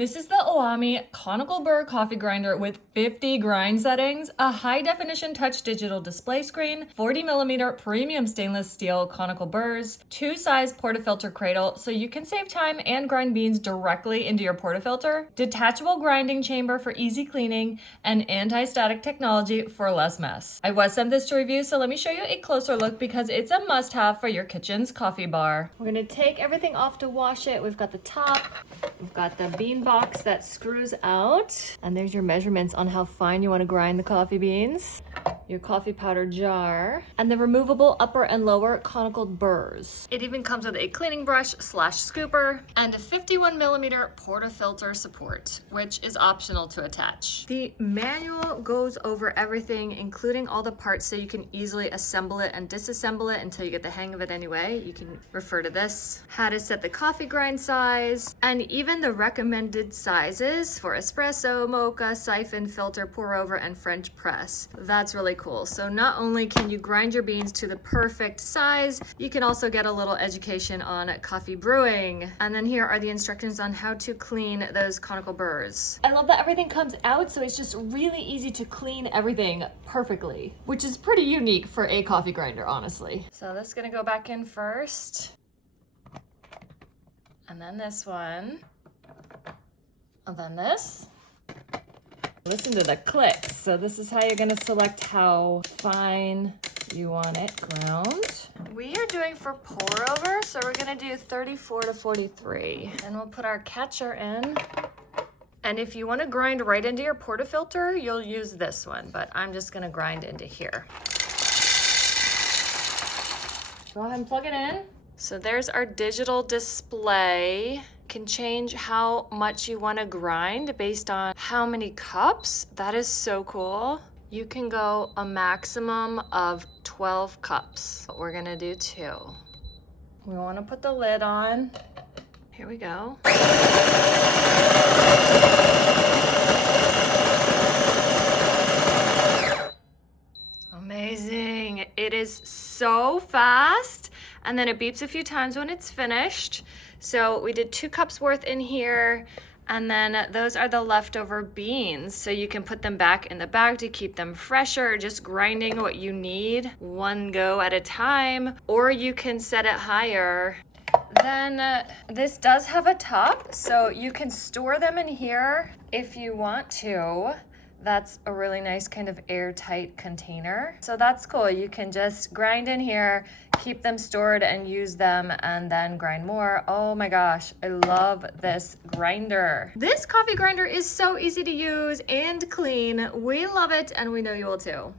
This is the Oaomi Conical Burr coffee grinder with 50 grind settings, a high-definition touch digital display screen, 40mm premium stainless steel conical burrs, two-size portafilter cradle so you can save time and grind beans directly into your portafilter, detachable grinding chamber for easy cleaning, and anti-static technology for less mess. I was sent this to review, so let me show you a closer look because it's a must-have for your kitchen's coffee bar. We're gonna take everything off to wash it. We've got the top, we've got the bean box that screws out, and there's your measurements on how fine you want to grind the coffee beans, your coffee powder jar, and the removable upper and lower conical burrs. It even comes with a cleaning brush / scooper and a 51mm portafilter support, which is optional to attach. The manual goes over everything, including all the parts, so you can easily assemble it and disassemble it until you get the hang of it anyway. You can refer to this. How to set the coffee grind size, and even the recommended sizes for espresso, mocha, siphon, filter, pour over, and French press. That's really cool. So not only can you grind your beans to the perfect size, you can also get a little education on coffee brewing. And then here are the instructions on how to clean those conical burrs. I love that everything comes out, so it's just really easy to clean everything perfectly, which is pretty unique for a coffee grinder, honestly. So this is gonna go back in first. And then this one. And then this. Listen to the clicks. So this is how you're gonna select how fine you want it ground. We are doing for pour over, so we're gonna do 34 to 43. And we'll put our catcher in. And if you wanna grind right into your portafilter, you'll use this one, but I'm just gonna grind into here. Go ahead and plug it in. So there's our digital display. Can change how much you want to grind based on how many cups. That is so cool. You can go a maximum of 12 cups, but we're gonna do 2. We want to put the lid on. Here we go. Amazing. It is so fast. And then it beeps a few times when it's finished. So we did 2 cups worth in here, and then those are the leftover beans. So you can put them back in the bag to keep them fresher, just grinding what you need, one go at a time, or you can set it higher. Then this does have a top, so you can store them in here if you want to. That's a really nice kind of airtight container. So that's cool. You can just grind in here, keep them stored and use them, and then grind more. Oh my gosh, I love this grinder. This coffee grinder is so easy to use and clean. We love it, and we know you will too.